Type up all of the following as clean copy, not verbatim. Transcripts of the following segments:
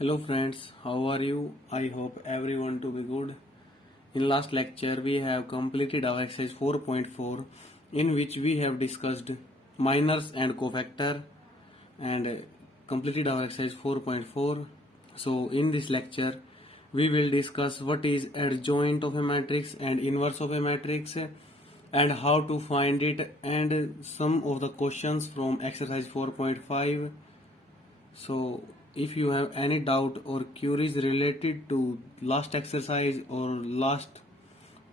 Hello friends, how are you? I hope everyone to be good. In last lecture we have completed our exercise 4.4 in which we have discussed minors and cofactor and completed our exercise 4.4. So in this lecture we will discuss what is adjoint of a matrix and inverse of a matrix and how to find it and some of the questions from exercise 4.5. So, if you have any doubt or queries related to last exercise or last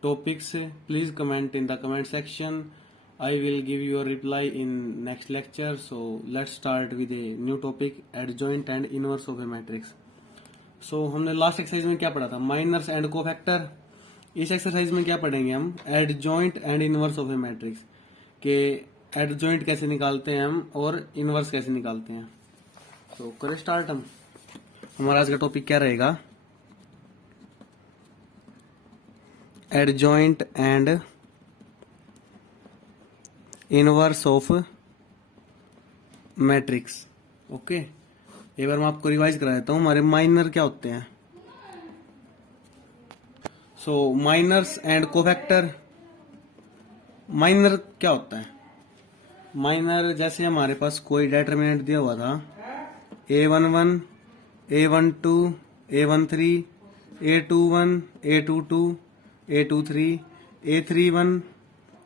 topics, please comment in the comment section. I will give you a reply in next lecture. So, let's start with a new topic, adjoint and inverse of a matrix. So, हमने last exercise में क्या पढ़ा था? Minors and cofactor. इस exercise में क्या पढ़ेंगे हम? Adjoint and inverse of a matrix के एडजॉइंट कैसे निकालते हैं हम और इनवर्स कैसे निकालते हैं. तो करें स्टार्ट हम. हमारा आज का टॉपिक क्या रहेगा? Adjoint and inverse of matrix. Okay, एक बार मैं आपको रिवाइज करा देता हूं. हमारे माइनर क्या होते हैं? सो माइनर्स एंड कोफैक्टर. माइनर क्या होता है? माइनर जैसे हमारे पास कोई डेटरमिनेंट दिया हुआ था A11, A12, A13, A21, A22, A23, A31,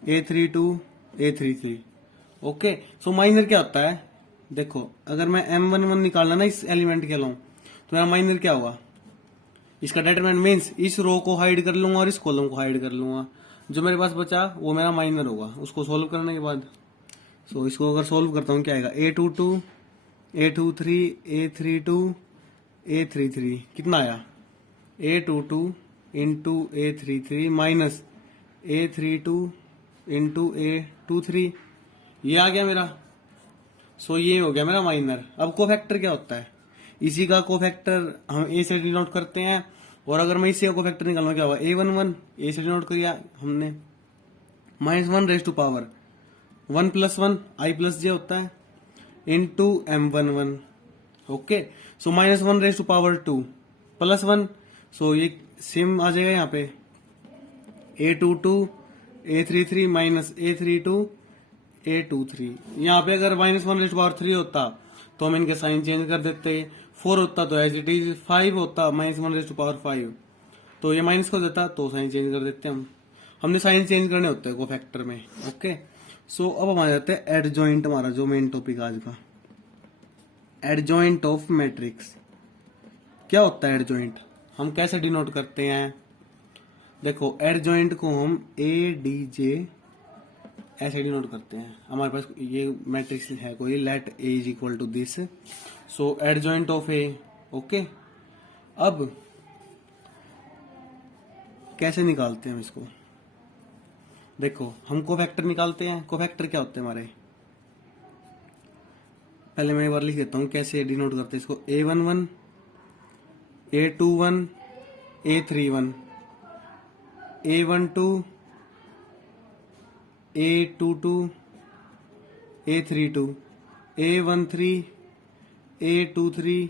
A32, A33. Okay, सो माइनर क्या होता है? देखो, अगर मैं M11 निकालना ना इस एलिमेंट के लूं तो मेरा माइनर क्या हुआ? इसका डेटरमिनेंट मीन्स इस रो को हाइड कर लूंगा और इस कॉलम को हाइड कर लूंगा. जो मेरे पास बचा वो मेरा माइनर होगा. उसको सोल्व करने के बाद इसको अगर सोल्व करता हूँ क्या आएगा? A22, A23, A32, A33. कितना आया? A22 into A33 minus A32 into A23. ये आ गया मेरा. ये हो गया मेरा माइनर. अब कोफैक्टर क्या होता है? इसी का कोफैक्टर हम ए से डिनोट करते हैं. और अगर मैं इसी का कोफैक्टर निकालना क्या हुआ? A11 ए से डिनोट किया हमने. -1 raise to power 1 + 1 I + j होता है into M11. Okay, so -1 raise to power 2 + 1. ये सेम आ जाएगा यहाँ पे A22 A33 minus A32 A23. यहाँ पे अगर -1 रेज टू पावर 3 होता तो हम इनके साइन चेंज कर देते. 4 होता तो एज इट इज. 5 होता -1 रेज टू पावर 5 तो ये माइनस को देता तो साइन चेंज कर देते हम. हमने साइन चेंज करने होते हैं कोफैक्टर में. ओके, अब हम आ जाते हैं एडजॉइंट. हमारा जो मेन टॉपिक आज का, एडजॉइंट ऑफ मैट्रिक्स. क्या होता है एडजॉइंट? हम कैसे डिनोट करते हैं? देखो, एडजॉइंट को हम ADJ ऐसे डिनोट करते हैं. हमारे पास ये मैट्रिक्स है कोई, let A is equal to this. So adjoint of A. Okay, अब कैसे निकालते हैं हम इसको? देखो, हम कोफैक्टर निकालते हैं. कोफैक्टर क्या होते हैं हमारे? पहले मैं एक बार लिख देता हूं कैसे डिनोट करते हैं इसको. A11, A21, A31, A12, A22, A32, A13, A23,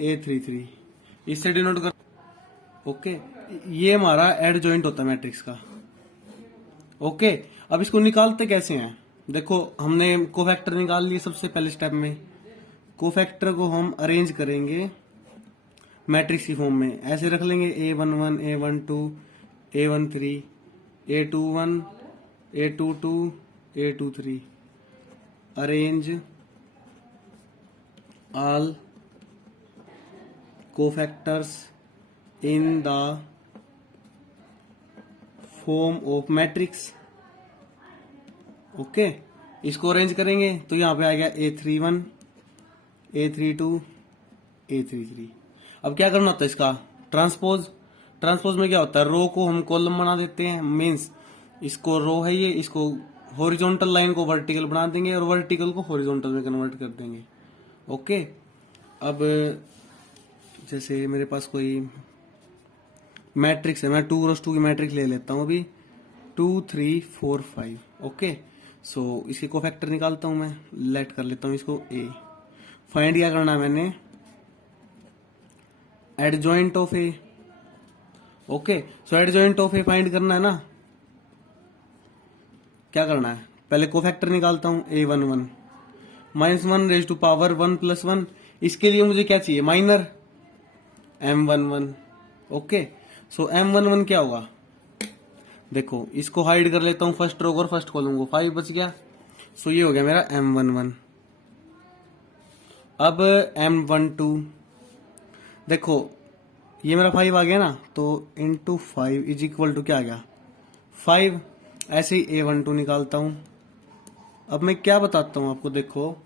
A33. इससे डिनोट कर. ओके, ये हमारा एडजॉइंट होता है मैट्रिक्स का. ओके, अब इसको निकालते कैसे हैं? देखो, हमने कोफैक्टर निकाल लिए सबसे पहले स्टेप में. कोफैक्टर को हम अरेंज करेंगे मैट्रिक्स की फॉर्म में. ऐसे रख लेंगे A11, A12, A13, A21, A22, A23. Arrange all cofactors in the form of matrix. Okay, इसको अरेंज करेंगे तो यहां पे आ गया A31, A32, A33. अब क्या करना होता है इसका? ट्रांसपोज. ट्रांसपोज में क्या होता है? रो को हम कॉलम बना देते हैं. मीन्स इसको रो है ये, इसको हॉरिजॉन्टल लाइन को वर्टिकल बना देंगे और वर्टिकल को हॉरिजॉन्टल में कन्वर्ट कर देंगे. ओके, अब जैसे मेरे पास कोई मैट्रिक्स है, मैं 2 की मैट्रिक्स ले लेता हूं अभी. 2, 3, 4, 5. ओके, इसके कोफैक्टर निकालता हूं मैं. लेट कर लेता हूं इसको A. फाइंड क्या करना है मैंने? Adjoint of A. Okay, so adjoint of A find करना है ना। क्या करना है, पहले कोफैक्टर निकालता हूं A11 -1 रेज टू पावर 1 + 1। इसके लिए मुझे क्या चाहिए, minor M11। Okay, so M11 क्या होगा, देखो इसको हाइड कर लेता हूं फर्स्ट रो और फर्स्ट कॉलम को, 5 बच गया। सो ये हो गया मेरा M11। अब M12, देखो ये मेरा 5 आ गया ना, तो इंटू 5 इज इक्वल टू क्या आ गया 5। ऐसे ही A12 निकालता हूं। अब मैं क्या बताता हूं आपको, देखो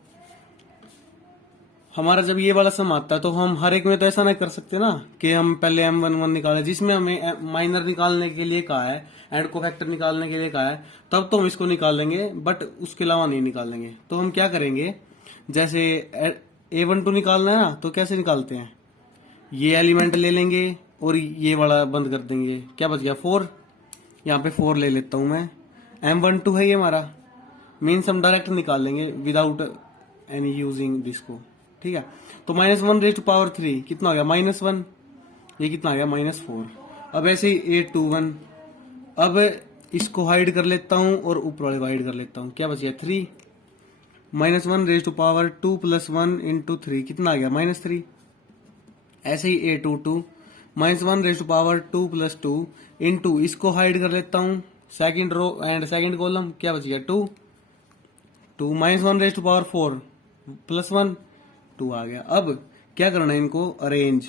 हमारा जब ये वाला सम आता है तो हम हर एक में तो ऐसा नहीं कर सकते ना कि हम पहले M11 निकालें, जिसमें हमें माइनर निकालने के लिए कहा है एंड कोफैक्टर निकालने के लिए कहा है, तब तो हम इसको निकालेंगे, बट उसके अलावा नहीं निकालेंगे। तो हम क्या करेंगे, जैसे A12 निकालना है ना, तो कैसे निकालते हैं, ये एलिमेंट ले लेंगे और ये वाला बंद कर देंगे। क्या बच गया 4, यहाँ पे 4 ले लेता हूं मैं। M12 है ये हमारा, मीन्स हम डायरेक्ट निकाल लेंगे विदाउट एनी यूजिंग दिस को। ठीक है, तो -1 रेज टू पावर 3 कितना हो गया -1, ये कितना आ गया -4। अब ऐसे ही A21, अब इसको हाइड कर लेता हूं और ऊपर वाले को हाइड कर लेता हूं। क्या बच गया 3 -1 रेज टू पावर 2 + 1 × 3 कितना आ गया -3। ऐसे ही A22 -1 रेज टू पावर 2 + 2 × इसको हाइड कर लेता हूं second row and second column. क्या बच गया 2 -1 रेज टू पावर 4 + 1 2 आ गया। अब क्या करना है, इनको अरेंज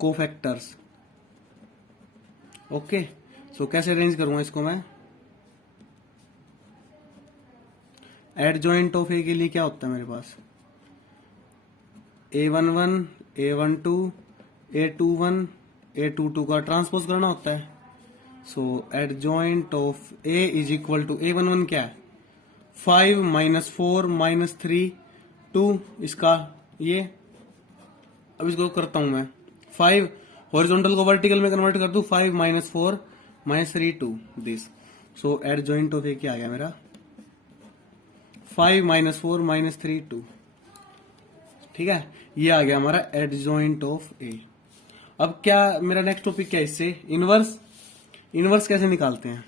कोफैक्टर्स। ओके, सो कैसे अरेंज करूंगा इसको मैं, एडजॉइंट ऑफ ए के लिए क्या होता है मेरे पास, A11 A12 A21 A22 का ट्रांसपोज करना होता है। So adjoint of A is equal to A11 क्या है 5 -4 -3 2, इसका ये। अब इसको करता हूं मैं 5 हॉरिजॉन्टल को वर्टिकल में कन्वर्ट कर दूं, 5 -4 -3 2 this. So adjoint of A क्या आ गया मेरा 5 -4 -3 2। ठीक है, ये आ गया हमारा एडजॉइंट ऑफ ए। अब क्या मेरा नेक्स्ट टॉपिक क्या है, इससे इनवर्स। इनवर्स कैसे निकालते हैं,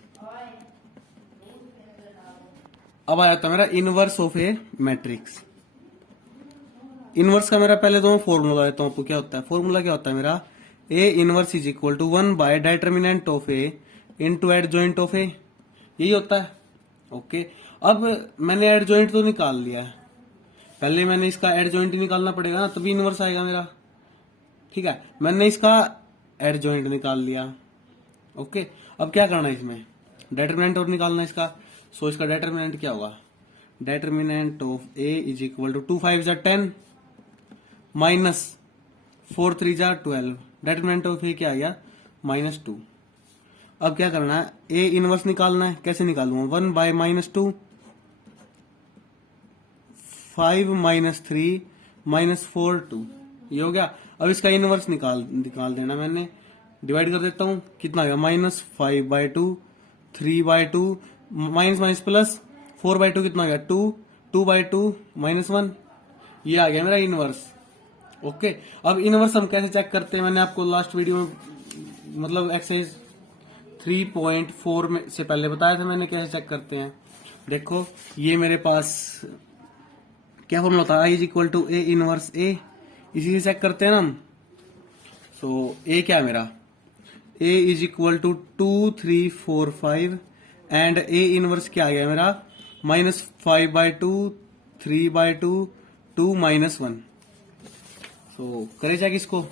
अब आया था मेरा inverse of a matrix. Inverse का मेरा पहले तो मैं फॉर्मूला देता हूं आपको, क्या होता है फॉर्मूला, क्या होता है मेरा A inverse is equal to 1 determinant of A into adjoint of A, यही होता है। ओके, अब मैंने एडजॉइंट तो निकाल लिया है, पहले मैंने इसका एडजॉइंट ही निकालना पड़ेगा ना, तभी इनवर्स आएगा मेरा। ठीक है, मैंने इसका एडजॉइंट निकाल लिया। ओके, अब क्या करना है, इसमें डिटर्मिनेंट और निकालना है इसका। सो इसका डिटर्मिनेंट क्या होगा, determinant of A is equal to 2 5 10 -4 3 12। Determinant of A क्या आ गया -2। अब क्या करना है, ए इनवर्स निकालना है। कैसे निकालूंगा, 1 बाय -2 5 -3 -4 2, ये हो गया। अब इसका इनवर्स निकाल देना मैंने, डिवाइड कर देता हूं, कितना आ गया -5/2 3/2 माइनस प्लस 4/2 कितना आ गया 2 2/2 -1, ये आ गया मेरा इनवर्स। ओके, अब इनवर्स हम कैसे चेक करते हैं, मैंने आपको लास्ट वीडियो में मतलब एक्सरसाइज 3.4 में से पहले बताया था मैंने कैसे चेक करते हैं। देखो ये मेरे पास क्या फॉर्मूला था, I is equal to A inverse A, इसी से चेक करते हैं ना हम। सो ए क्या है मेरा, A is equal to 2 3 4 5 and A inverse क्या आ गया मेरा -5/2 3/2 2 -1। सो करें चेक इसको,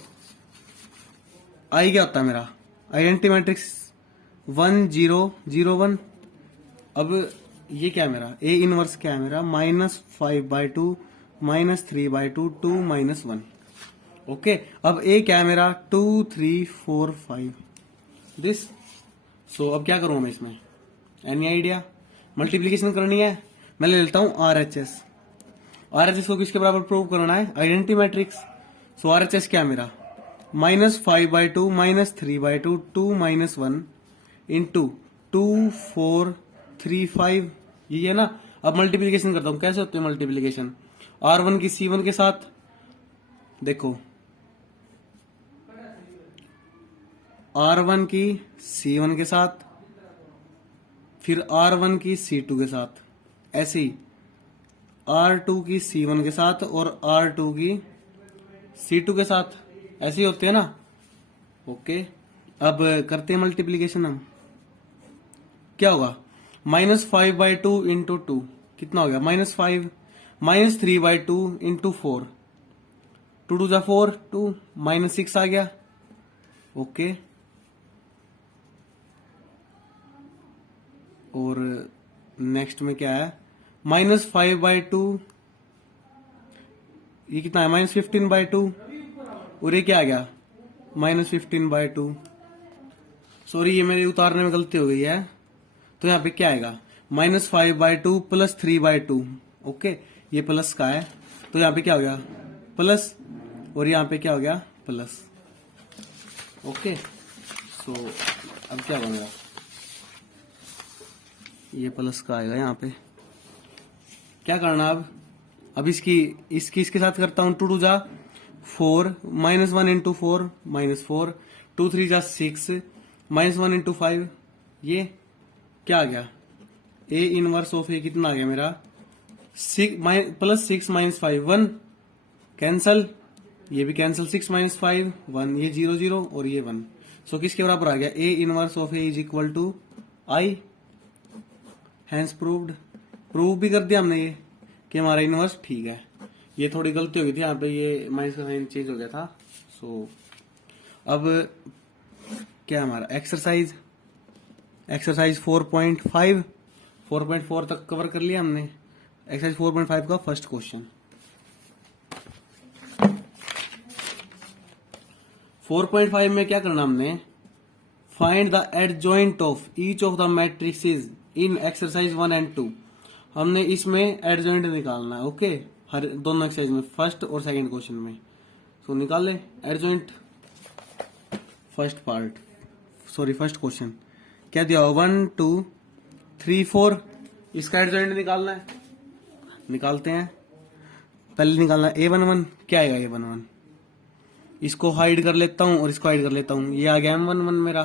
आई क्या होता है मेरा आइडेंटिटी मैट्रिक्स 1 0 0 1। अब ये क्या है मेरा ए इनवर्स क्या है मेरा -5/2 -3/2 2 -1। ओके, अब ए क्या है मेरा 2 3 4 5 दिस। सो अब क्या करूं मैं इसमें, एनी आइडिया, मल्टीप्लीकेशन करनी है, मैं ले लेता हूं RHS। RHS को किसके बराबर प्रूव करना है, आइडेंटिटी मैट्रिक्स। सो RHS क्या है मेरा -5/2 -3/2 2 -1 इंटू 2 4 3 5, ये है ना। अब मल्टीप्लीकेशन करता हूं, कैसे होती है मल्टीप्लीकेशन, R1 की C1 के साथ, देखो R1 की C1 के साथ, फिर R1 की C2 के साथ, ऐसे ही R2 की C1 के साथ और R2 की C2 के साथ, ऐसे ही होते हैं ना। ओके, अब करते हैं मल्टीप्लीकेशन हम। क्या होगा, -5/2 इंटू 2 कितना हो गया, -5, -3/2 इंटू 4, 2 2 जा 4, 2 -6 आ गया। ओके, और नेक्स्ट में क्या है, -5/2, ये कितना है, -15/2, और ये क्या आ गया, -15/2। सॉरी, ये मेरे उतारने में गलती हो गई है, तो यहाँ पे क्या आएगा, -5/2 + 3/2। ओके, ये प्लस का है, तो यहाँ पे क्या हो गया, प्लस, और यहाँ पे क्या हो गया, प्लस। ओके, सो अब क्या बनेगा, ये प्लस का आएगा यहाँ पे। क्या करना अब इसकी इसके साथ करता हूं, 2 2 जा 4, -1 इंटू 4, -4, 2 3 जा 6, -1 इंटू 5, ये क्या आ गया, ए इनवर्स ऑफ ए कितना आ गया मेरा, +6 - 5 1, कैंसल, ये भी कैंसल, 6 - 5 1, ये 0 0 और ये 1। सो किसके बराबर आ गया, A inverse of A is equal to I. Hence proved, prove भी कर दिया हमने ये कि हमारा इनवर्स ठीक है। ये थोड़ी गलती हो गई थी यहाँ पे, ये माइनस का साइन चेंज हो गया था। सो अब क्या हमारा एक्सरसाइज 4.5, 4.4 तक कवर कर लिया हमने। एक्सरसाइज 4.5 का फर्स्ट क्वेश्चन, 4.5 में क्या करना हमने, find the adjoint of each of the matrices in exercise 1 and 2। हमने इसमें एडजॉइंट निकालना है। ओके, हर दोनों एक्सरसाइज में, फर्स्ट और सेकंड क्वेश्चन में। सो निकाल ले एडजॉइंट। फर्स्ट क्वेश्चन क्या दिया, 1 2 3 4, इसका एडजॉइंट निकालना है, निकालते हैं। पहले निकालना A11, क्या आएगा A11, इसको हाइड कर लेता हूं और इसको हाइड कर लेता हूं, ये आ गया M11 मेरा।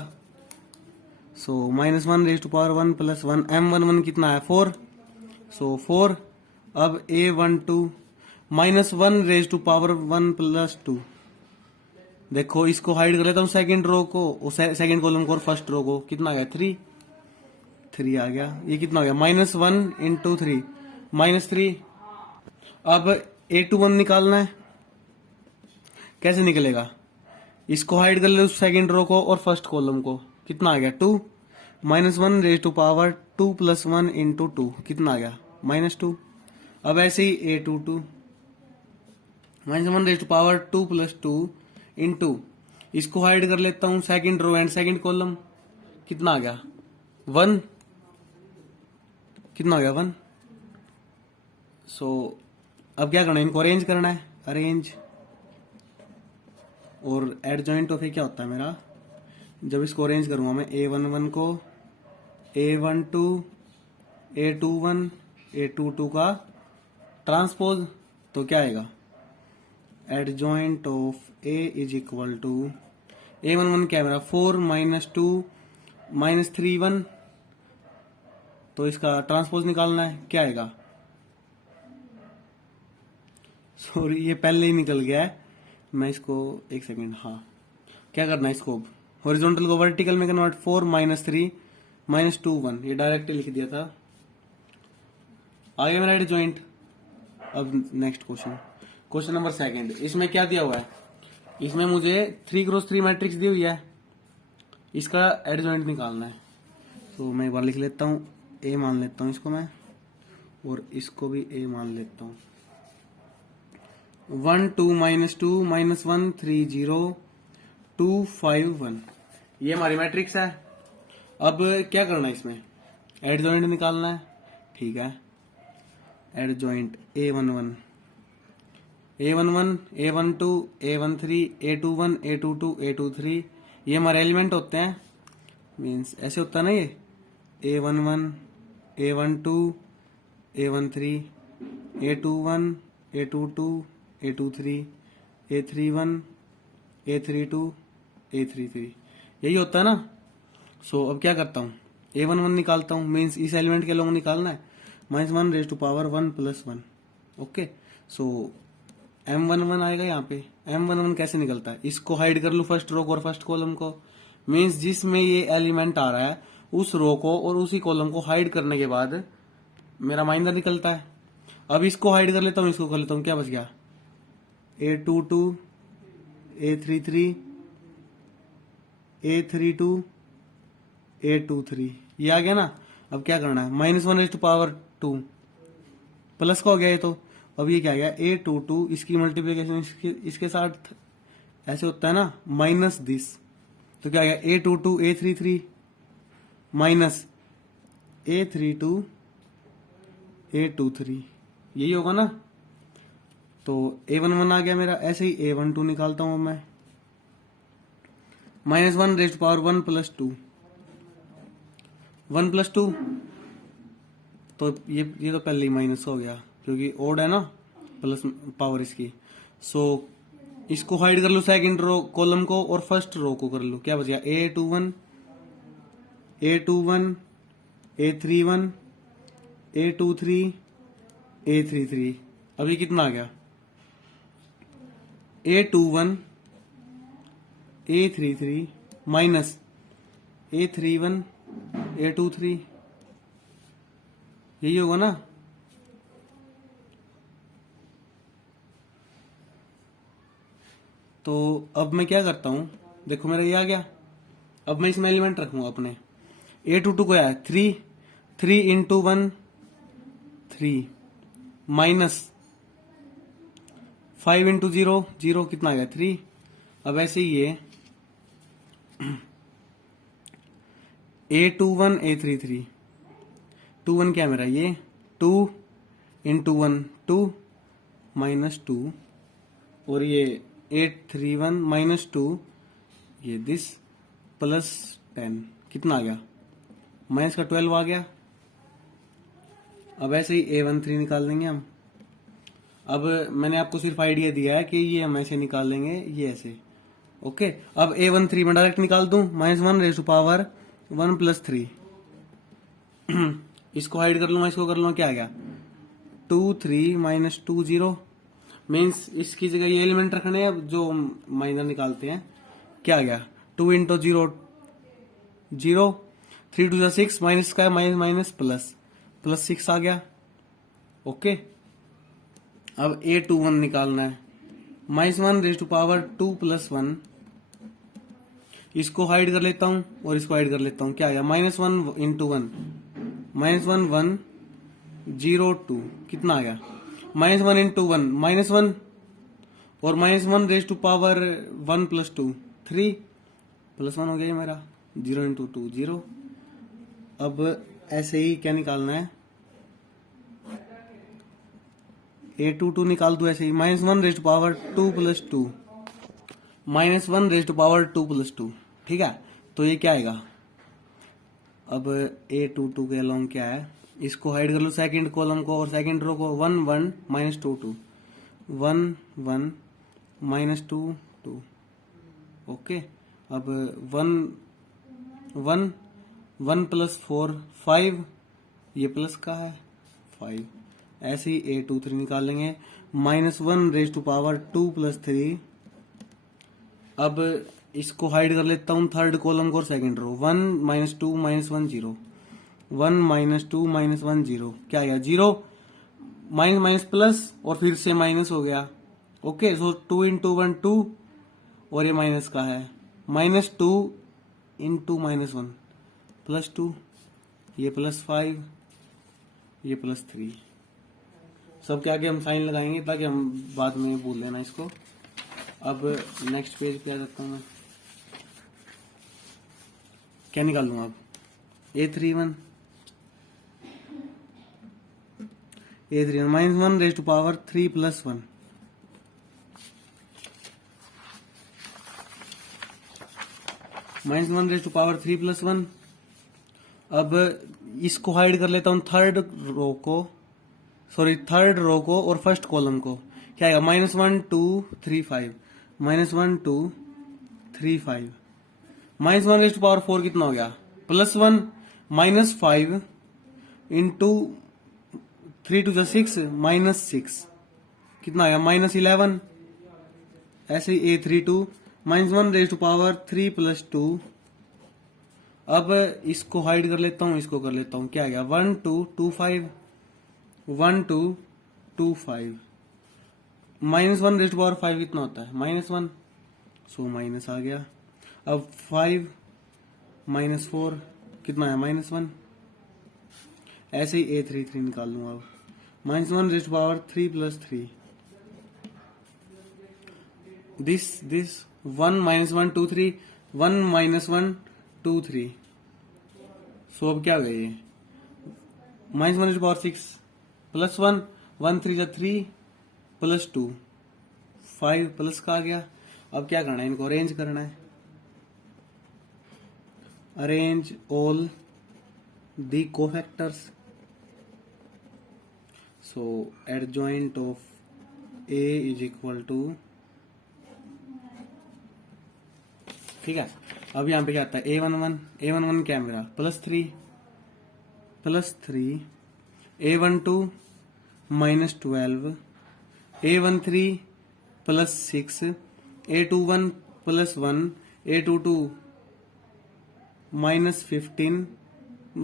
सो -1 + 1 M11 कितना है, 4, सो 4। अब A12 -1 + 2, देखो इसको हाइड कर लेता हूँ, सेकंड रो को, सेकंड कॉलम को और फर्स्ट रो को, कितना आ गया, 3 आ गया। ये कितना हो गया, -1 इंटू 3, -3। अब A21 निकालना है, कैसे निकलेगा, इसको हाइड कर ले, सेकंड रो को और फर्स्ट कॉलम को, कितना आ गया, 2, -1 2 + 1 इंटू 2, कितना आ गया, -2। अब ऐसे ही A22 -1 2 + 2 इंटू, इसको हाइड कर लेता हूं, second row and second column, कितना आ गया, 1, कितना हो गया, 1। सो अब क्या करना है, इनको अरेंज करना है, अरेंज। और एडजॉइंट ऑफ ए क्या होता है मेरा, जब इसको अरेंज करूंगा मैं, A11 को A12 A21 A22 का ट्रांसपोज, तो क्या आएगा, adjoint of A is equal to, A11 क्या है मेरा, 4 -2 -3 1, तो इसका ट्रांसपोज निकालना है, क्या आएगा, सॉरी ये पहले ही निकल गया है, मैं इसको एक सेकंड, हाँ क्या करना है, इसको हॉरिजॉन्टल को वर्टिकल में कन्वर्ट, 4 -3 -2 1, ये डायरेक्ट लिख दिया था, आ गया मेरा एडजॉइंट। अब नेक्स्ट क्वेश्चन नंबर सेकंड, इसमें क्या दिया हुआ है, इसमें मुझे 3x3 मैट्रिक्स दी हुई है, इसका एडजॉइंट निकालना है। तो मैं एक बार लिख लेता हूँ, ए मान लेता हूँ इसको मैं, और इसको भी ए मान लेता हूँ। 1 2 -2 -1 3 0 2 5 1, ये हमारी मैट्रिक्स है। अब क्या करना है, इसमें एडजॉइंट निकालना है, ठीक है। Adjoint A11 A11 A12 A13 A21 A22 A23, ये हमारे एलिमेंट होते हैं, मीन्स ऐसे होता है ना, ये A11 A12 A13 A21 A22 A23 A31 A32 A33, यही होता है ना। सो अब क्या करता हूँ, A11 निकालता हूँ, मीन्स इस एलिमेंट के लॉन्ग निकालना है, -1 raise to power 1 + 1। Okay, so M11 आएगा यहाँ पे। M11 कैसे निकलता है, इसको हाइड कर लू फर्स्ट रो को और फर्स्ट कॉलम को, मीन्स जिसमें ये एलिमेंट आ रहा है उस रो को और उसी कॉलम को हाइड करने के बाद मेरा माइनर निकलता है। अब इसको हाइड कर लेता हूँ, इसको कर लेता हूँ, क्या बच गया, A22, A33, A32, A23, ये आ गया ना। अब क्या करना है, -1 रेज टू पावर 2 प्लस का हो गया ये तो। अब ये क्या गया, A22, इसकी मल्टीप्लीकेशन इसके साथ ऐसे होता है ना, माइनस दिस, तो क्या गया, A22 A33 minus A32 A23, यही होगा ना। तो A11 आ गया मेरा। ऐसे ही A12 निकालता हूं मैं, -1 रेज टू पावर 1 + 2, 1 + 2, तो ये तो पहले ही माइनस हो गया क्योंकि ओड है ना, प्लस पावर इसकी। सो इसको हाइड कर लो सेकंड रो कॉलम को और फर्स्ट रो को कर लो, क्या बच गया, A21 A21 A31 A23 A33। अभी कितना आ गया, A21 A33 minus A31 A23, यही होगा ना। तो अब मैं क्या करता हूं, देखो मेरा ये आ गया। अब मैं इसमें एलिमेंट रखूंगा अपने। A22 को है 3 × 1 3 माइनस 5 × 0 0, कितना आ गया 3। अब ऐसे ही ये A21 A33, 21 क्या है मेरा, ये 2 × 1 2 -2, और ये 831 -2, ये दिस +10, कितना आ गया, माइनस का 12 आ गया। अब ऐसे ही A13 निकाल देंगे हम। अब मैंने आपको सिर्फ आइडिया दिया है कि ये हम ऐसे निकाल लेंगे, ये ऐसे। ओके, अब A13 में डायरेक्ट निकाल दूं, -1 रेज टू पावर 1 + 3 इसको हाइड कर लूंगा, इसको कर लूंगा, क्या आ गया, 2 3 -2 0, मीन्स इसकी जगह ये एलिमेंट रखने हैं जो माइनर निकालते हैं। क्या आ गया, 2 × 0 0, 3 2 6, माइनस का माइनस प्लस 6 आ गया। ओके, अब A21 निकालना है, -1 रेज टू पावर 2 + 1, इसको हाइड कर लेता हूं और इसको हाइड कर लेता हूं, क्या आ गया, -1 × 1 -1 1 0 2, कितना आ गया, -1 × 1 -1, और -1 रेज टू पावर 1 + 2 3 +1 हो गया मेरा, 0 × 2 0। अब ऐसे ही क्या निकालना है, A22 निकाल दू ऐसे ही, -1 raise to power 2 + 2 -1 raise to power 2 + 2, ठीक है। तो ये क्या आएगा, अब A22 के अलोंग क्या है, इसको हाइड कर लो सेकंड कॉलम को और सेकंड रो को, 1 1 -2 2 1 1 -2 2। ओके, अब 1 1 1 + 4 5, ये प्लस का है 5। ऐसे ही A23 निकालेंगे, -1 रेज टू पावर 2 + 3। अब इसको हाइड कर लेता हूं थर्ड कॉलम को और सेकंड रो, 1 -2 -1 0 1 -2 -1 0, क्या आया 0, माइनस प्लस और फिर से माइनस हो गया। ओके, सो 2 × 1 2, और ये माइनस का है, -2 × -1 +2, ये +5, ये +3। सब के आगे हम साइन लगाएंगे ताकि हम बाद में भूल लेना इसको। अब नेक्स्ट पेज पे आ जाता हूं मैं, क्या निकालूंगा अब, A31 -1 raise to power 3 + 1 -1 raise to power 3 + 1। अब इसको हाइड कर लेता हूं थर्ड रो को और फर्स्ट कॉलम को, क्या आएगा, -1 2 3 5 -1 2 3 5 minus one raise to power 4 कितना हो गया, +1 -5 इंटू 3 टू 6 -6 कितना आया -11। ऐसे ही A32 -1 रेज टू पावर 3 + 2। अब इसको हाइड कर लेता हूं, इसको कर लेता हूं, क्या आ गया 1 2 2 5 1 2 2 5। -1 रेज टू पावर 5 कितना होता है -1, सो माइनस आ गया। अब 5 -4 कितना है -1। ऐसे ही A33 निकाल लूंगा। अब -1 रेज टू पावर 3 + 3 this 1 -1 2 3 1 -1 2 3। सो अब क्या हो गया ये -1 रेज टू पावर 6 +1 1 3 3 + 2 5 प्लस का आ गया। अब क्या करना है, इनको अरेंज करना है। Arrange all the cofactors. So adjoint of A is equal to, ठीक है। अब यहां पे क्या आता है A11 क्या है मेरा +3 A12 -12 A13 +6 A21 +1 A22 -15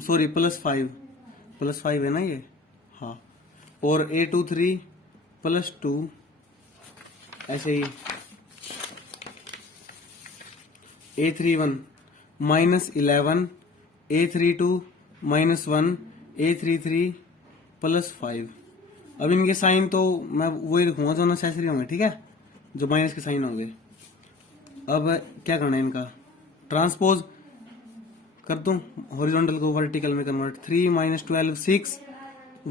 sorry +5 है ना ये, हाँ। और A23 +2 ऐसे ही A31 -11 A32 -1 A33 +5। अब इनके साइन तो मैं वही रखूंगा जो नेसेसरी होंगे, ठीक है, जो माइनस के साइन होंगे। अब क्या करना है, इनका ट्रांसपोज कर दूं, हॉरिजॉन्टल को वर्टिकल में कन्वर्ट। 3 -12 6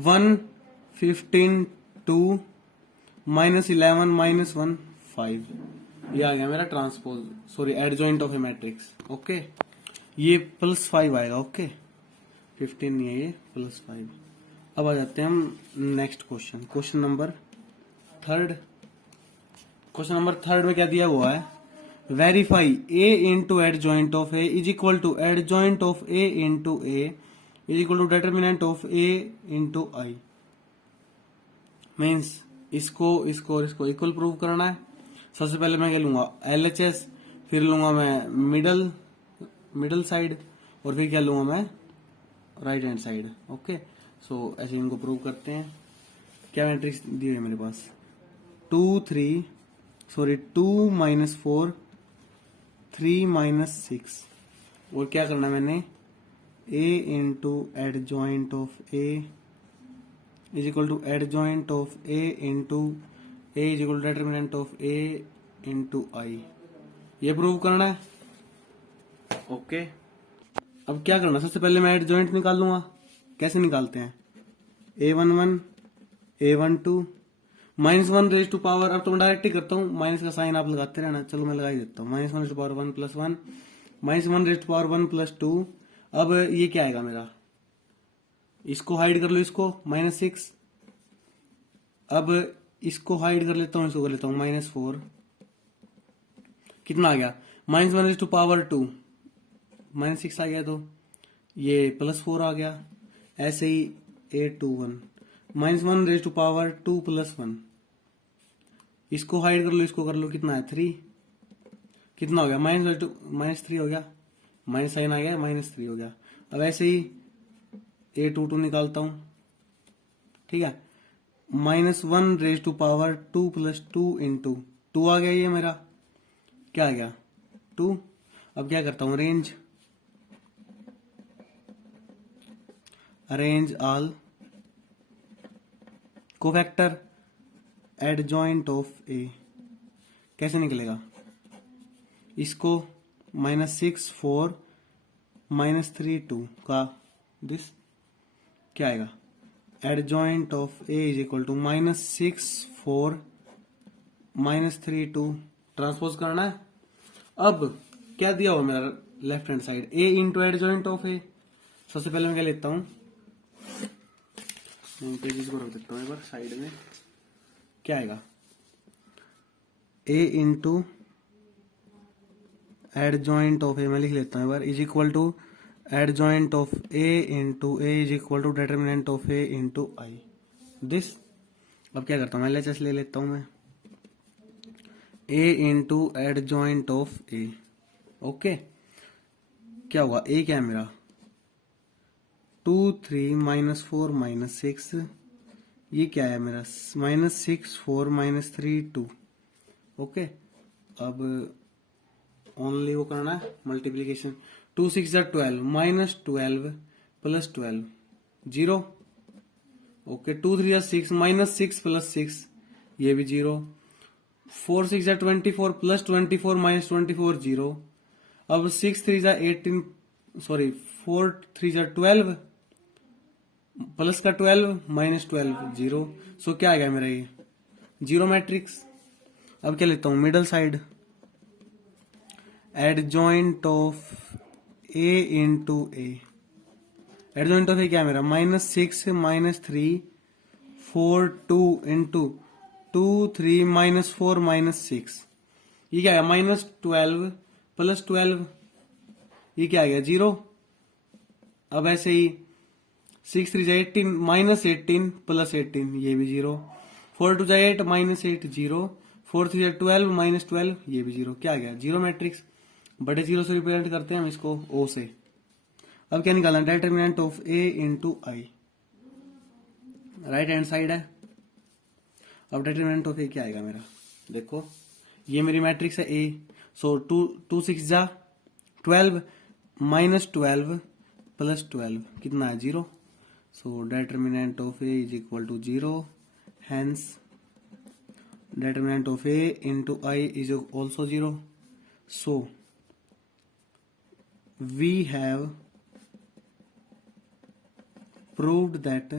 1 15 2 -11 -1 5। ये आ गया मेरा transpose, sorry adjoint of a matrix. Okay, ये +5 आएगा। ओके, 15 नहीं है ये, +5। अब आ जाते हैं हम next question, question number third में क्या दिया हुआ है, verify A into adjoint of A is equal to adjoint of A into A is equal to determinant of A into I। Means इसको और इसको इक्वल प्रूव करना है। सबसे पहले मैं क्या लूंगा LHS, फिर लूंगा मैं मिडल साइड, और फिर क्या लूंगा मैं राइट हैंड साइड। ओके, सो ऐसे इनको प्रूव करते हैं। क्या मैट्रिक्स दी है मेरे पास, 2 -4 3 -6। और क्या करना है मैंने, A into adjoint of A is equal to adjoint of A into A is equal to determinant of A into I। ये प्रूव करना है। ओके, अब क्या करना, सबसे पहले मैं एडजॉइंट निकाल लूंगा। कैसे निकालते हैं, A11 A12 -1 raise to power, अब तो मैं डायरेक्ट ही करता हूँ, माइनस का साइन आप लगाते रहना, चलो मैं लगा ही देता हूँ। -1 raise to power 1 + 1 -1 raise to power 1 + 2। अब ये क्या आएगा मेरा, इसको हाइड कर लो, इसको -6। अब इसको हाइड कर लेता हूँ, इसको कर लेता हूँ -4। कितना आ गया, -1 रेज टू पावर 2 -6 आ गया, तो ये +4 आ गया। ऐसे ही A21 -1 रेज टू पावर 2 + 1, इसको हाइड कर लो, इसको कर लो, कितना है 3। कितना हो गया -3 हो गया, माइनस साइन आ गया, -3 हो गया। अब ऐसे ही A22 निकालता हूं, ठीक है, -1 रेज टू पावर 2 + 2 इंटू 2 आ गया, ये मेरा क्या आ गया 2। अब क्या करता हूं, arrange all cofactor adjoint of A। कैसे निकलेगा, इसको -6 4 -3 2 का दिस क्या आएगा, adjoint of A is equal to -6 4 -3 2। Transpose करना है। अब क्या दिया हुआ मेरा left hand side, A into adjoint of A। सबसे पहले मैं क्या लेता हूं, पेजेस को रख देता हूं एक बार साइड में। क्या आएगा, A into adjoint of A मैं लिख लेता हूँ एक बार, is equal to adjoint of A into A is equal to determinant of A into I this. अब क्या करता हूँ, LHS ले लेता हूँ मैं, A into adjoint of A. Okay, क्या होगा, ए क्या है मेरा 2 3 -4 -6, ये क्या है मेरा -6 4 -3 2। ओके, अब ओनली वो करना है मल्टीप्लीकेशन, 2 6 12 -12 + 12 0। ओके, 2 3 6 -6 + 6 ये भी 0। 4 6 24 + 24 -24 0। अब 6 3 18 सॉरी 4 3 12 प्लस का 12 -12 0। सो क्या आ गया मेरा ये जीरो मैट्रिक्स। अब क्या लेता हूं, middle side, adjoint of A into A. Adjoint of A क्या है मेरा -6 -3 4 2 इंटू 2 3 -4 -6, ये क्या है -12 + 12, ये क्या आ गया 0। अब ऐसे ही 6 3 18 -18 + 18 ये भी 0। 4 2 8 -8 0। 4 3 12 -12 ये भी 0। क्या आ गया जीरो मैट्रिक्स। बड़े जीरो से रिप्रेजेंट करते हैं हम इसको ओ से। अब क्या निकालना, determinant of A into I, right hand side है। अब डिटर्मिनेंट ऑफ ए क्या आएगा मेरा, देखो ये मेरी मैट्रिक्स है ए। सो 2 6 12 -12 + 12 कितना है 0। So determinant of A is equal to 0, hence determinant of a into I is also 0. So we have proved that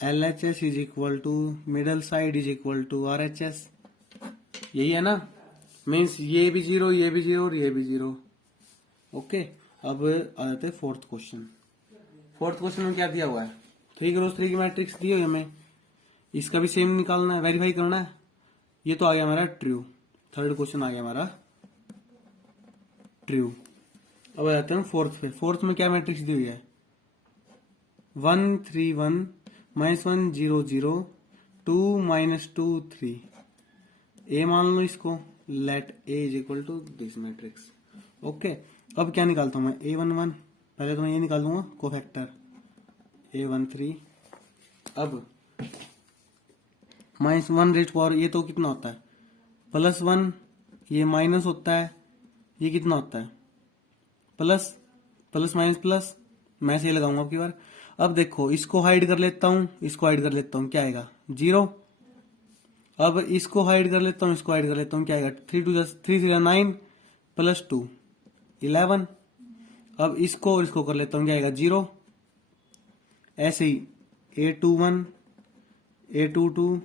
LHS is equal to middle side is equal to RHS। यही है ना, means ये भी 0 ये भी 0 और ये भी 0। ओके, अब आ जाते हैं फोर्थ क्वेश्चन। फोर्थ क्वेश्चन में क्या दिया हुआ है, 3 क्रॉस 3 की मैट्रिक्स दी हुई हमें, इसका भी सेम निकालना है, वेरीफाई करना है। ये तो आ गया हमारा ट्रू, थर्ड क्वेश्चन आ गया हमारा ट्रू। अब आ जाते हैं फोर्थ पे। फोर्थ में क्या मैट्रिक्स दी हुई है 1 3 1 -1 0 0 2 -2 3। ए मान लो इसको, let A is equal to this matrix. Okay, अब क्या निकालता हूं मैं A11, पहले तो मैं ये निकाल दूंगा कोफैक्टर A13। अब -1 रेट पावर, ये तो कितना होता है +1, ये माइनस होता है, ये कितना होता है प्लस, प्लस माइनस प्लस, मैं से लगाऊंगा आपकी बार। अब देखो इसको हाइड कर लेता हूं, इसको हाइड कर लेता हूं, क्या आएगा 0। अब इसको हाइड कर लेता हूं, इसको हाइड कर लेता हूं, क्या आएगा 3 2 3 3 9 + 2 11। अब इसको और इसको कर लेता हूं, क्या आएगा 0। ऐसे ही A21 A22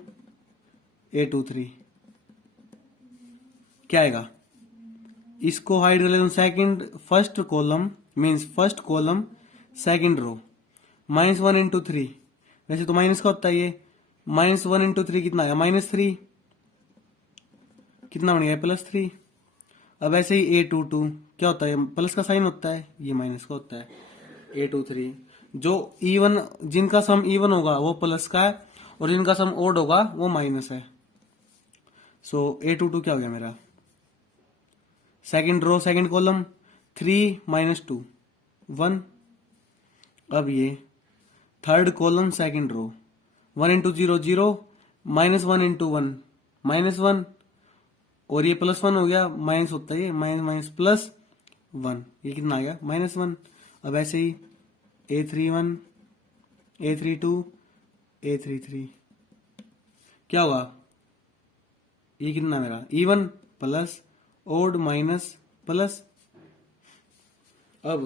A23 क्या आएगा, इसको हाइड कर लेता हूं, second first column means first column second row, -1 × 3, वैसे तो माइनस का होता है ये, -1 × 3 कितना आएगा -3, कितना बन गया +3। अब ऐसे ही A22 क्या होता है, प्लस का साइन होता है, ये माइनस का होता है। A23 जो इवन, जिनका सम इवन होगा वो प्लस का है और जिनका सम ओड होगा वो माइनस है। सो A22 क्या हो गया मेरा, सेकंड रो सेकंड कॉलम 3 -2 1। अब ये थर्ड कॉलम सेकंड रो 1 × 0 0 -1 × 1 -1 और ये +1 हो गया, माइनस होता है ये माइनस +1, ये कितना आ गया -1। अब ऐसे ही A31 A32 A33 क्या होगा, ये कितना मेरा even plus odd minus plus. अब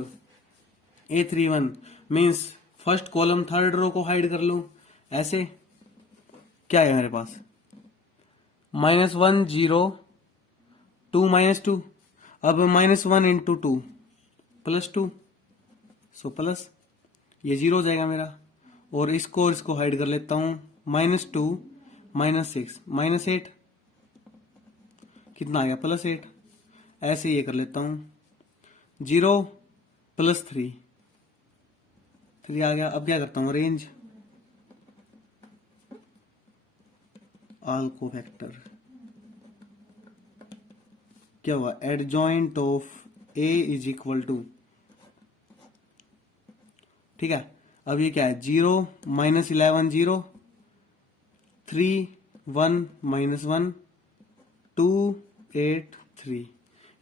A31 means first column third row को हाइड कर लूं, ऐसे क्या है मेरे पास -1 0 2 -2। अब -1 × 2 +2, सो प्लस, ये 0 हो जाएगा मेरा। और इसको हाइड कर लेता हूं, -2 -6 -8 कितना आ गया +8। ऐसे ये कर लेता हूं 0 + 3 आ गया। अब क्या करता हूं रेंज ऑल कोफैक्टर, क्या हुआ adjoint of A is equal to, ठीक है। अब ये क्या है 0 - 11 0 3 1 - 1 2 8 3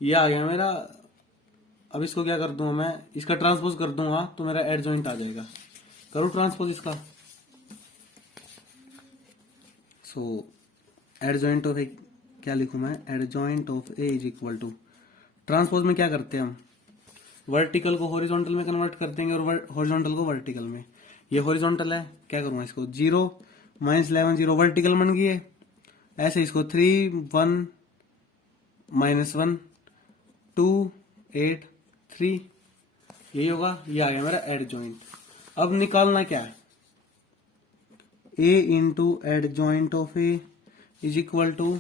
ये आ गया मेरा। अब इसको क्या कर दूंगा मैं, इसका ट्रांसपोज कर दूंगा तो मेरा एडजॉइंट आ जाएगा। करूँ ट्रांसपोज इसका, सो एडजॉइंट ऑफ ए क्या लिखूं मैं, adjoint of A is equal to, transpose में क्या करते हैं हम, वर्टिकल को हॉरिजॉन्टल में कन्वर्ट कर देंगे और हॉरिजॉन्टल को वर्टिकल में। ये हॉरिजॉन्टल है, क्या करूंगा इसको 0 - 11 0 वर्टिकल बन गई है। ऐसे इसको 3 1 - 1 2 8 3 यही होगा। ये आ गया मेरा एडजॉइंट। अब निकालना क्या है, a into adjoint of A is equal to,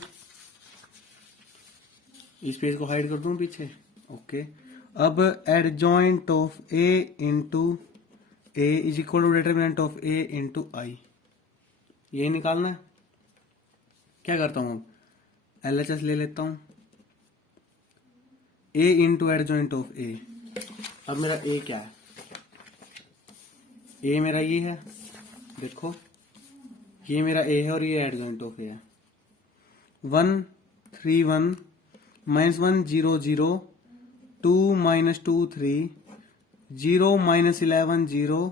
इस पेज को हाइड कर दूं पीछे, ओके। अब adjoint of A into A is equal to determinant of A into I, ये निकालना है। क्या करता हूं अब LHS ले लेता हूं, ए इंटू एडजॉइंट ऑफ ए। अब मेरा ए क्या है, ए मेरा ये है, देखो ये मेरा ए है और ये एडजॉइंट ऑफ ए है। 1 3 1 -1 0 0 2 - 2 3 0 - 11 0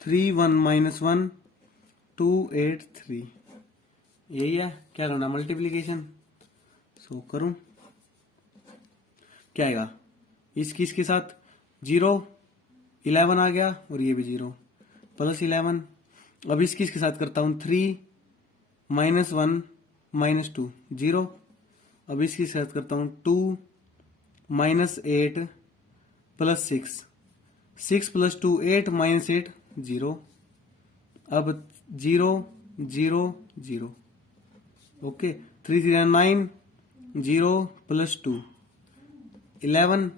3 1 - 1 2 8 3 यही है। क्या करना मल्टीप्लीकेशन, सो करूं क्या आएगा, इसके साथ 0 11 आ गया और ये भी 0 + 11। अब इसके साथ करता हूं 3 - 1 - 2 0। अब इसके साथ करता हूं 2 - 8 + 6 6 + 2 8 - 8 0। अब 0 0 0 ओके। 3 3 9 0 + 2 11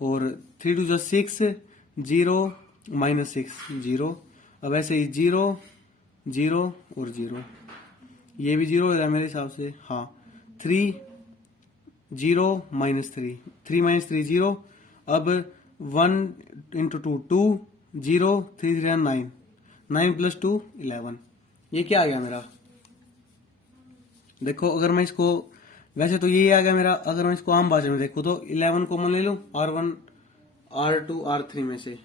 और 3 2 6 0 - 6 0। अब ऐसे ही 0 0 और 0, ये भी 0 है मेरे हिसाब से, हाँ 3 0 - 3 3 - 3 0। अब 1 × 2 2 0 3 3 9 9 + 2 11, ये क्या आ गया मेरा, देखो अगर मैं इसको, वैसे तो ये आ गया मेरा, अगर मैं इसको आम भाषा में देखो तो 11 कॉमन ले लूं R1 R2 R3 में से,